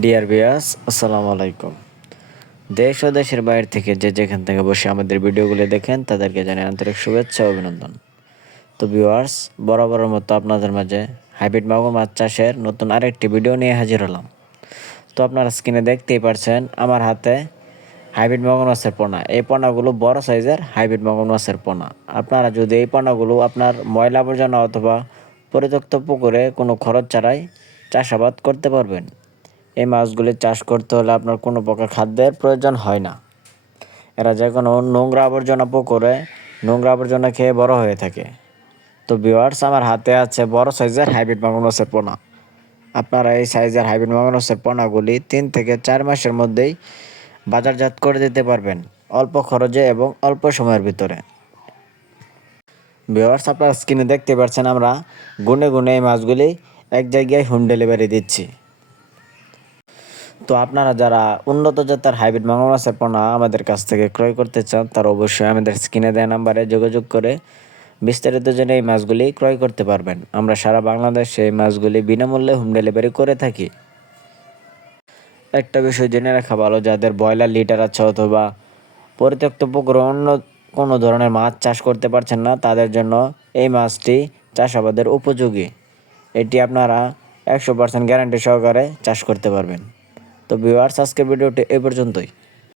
Deer বিয়াস আসসালামু আলাইকুম। দেশ ও দেশের বাইরে থেকে যে যেখান থেকে বসে আমাদের ভিডিওগুলো দেখেন, তাদেরকে জানাই আন্তরিক শুভেচ্ছা অভিনন্দন। তো ভিউয়ার্স বরাবরের মতো আপনাদের মাঝে হাইব্রিড মাগুর মাছ চাষের নতুন আরেকটি ভিডিও নিয়ে হাজির হলাম। তো আপনারা স্ক্রিনে দেখতেই পারছেন, আমার হাতে হাইব্রিড মাগুর মাছের পোনা। এই পোনাগুলো বড় সাইজের হাইব্রিড মাগুর মাছের পোনা। আপনারা যদি এই পোনাগুলো আপনার ময়লা আবর্জনা অথবা পরিত্যক্ত পুকুরে কোনো খরচ ছাড়াই চাষাবাদ করতে পারবেন এই মাছগুলি চাষ করতে হলে আপনার কোনো প্রকার খাদ্যের প্রয়োজন হয় না। এরা যে কোনো নোংরা আবর্জনা পুকুরে নোংরা আবর্জনা খেয়ে বড় হয়ে থাকে। তো ভিউয়ার্স আমার হাতে আছে বড় সাইজের হাইব্রিড মাগুর মাছের পোনা। আপনারা এই সাইজের হাইব্রিড মাগুর মাছের পোনাগুলি তিন থেকে চার মাসের মধ্যেই বাজারজাত করে দিতে পারবেন, অল্প খরচে এবং অল্প সময়ের ভিতরে। ভিউয়ার্স আপনারা স্ক্রিনে দেখতে পাচ্ছেন আমরা গুনে গুনে এই মাছগুলি এক জায়গায় হোম ডেলিভারি দিচ্ছি। তো আপনারা যারা উন্নত জাতের হাইব্রিড মাগুর মাছের পোনা আমাদের কাছ থেকে ক্রয় করতে চান, তারা অবশ্যই আমাদের স্ক্রিনে দেওয়া নাম্বারে যোগাযোগ করে বিস্তারিত জেনে এই মাছগুলি ক্রয় করতে পারবেন। আমরা সারা বাংলাদেশে এই মাছগুলি বিনামূল্যে হোম ডেলিভারি করে থাকি। একটা বিষয় জেনে রাখা ভালো, যাদের ব্রয়লার, লিটার আছে অথবা পরিত্যক্ত পুকুরে অন্য কোনো ধরনের মাছ চাষ করতে পারছেন না, তাদের জন্য এই মাছটি চাষাবাদের উপযোগী। এটি আপনারা একশো পার্সেন্ট গ্যারান্টি সহকারে চাষ করতে পারবেন। তো ভিউয়ার্স আজকের ভিডিওটি এ পর্যন্তই।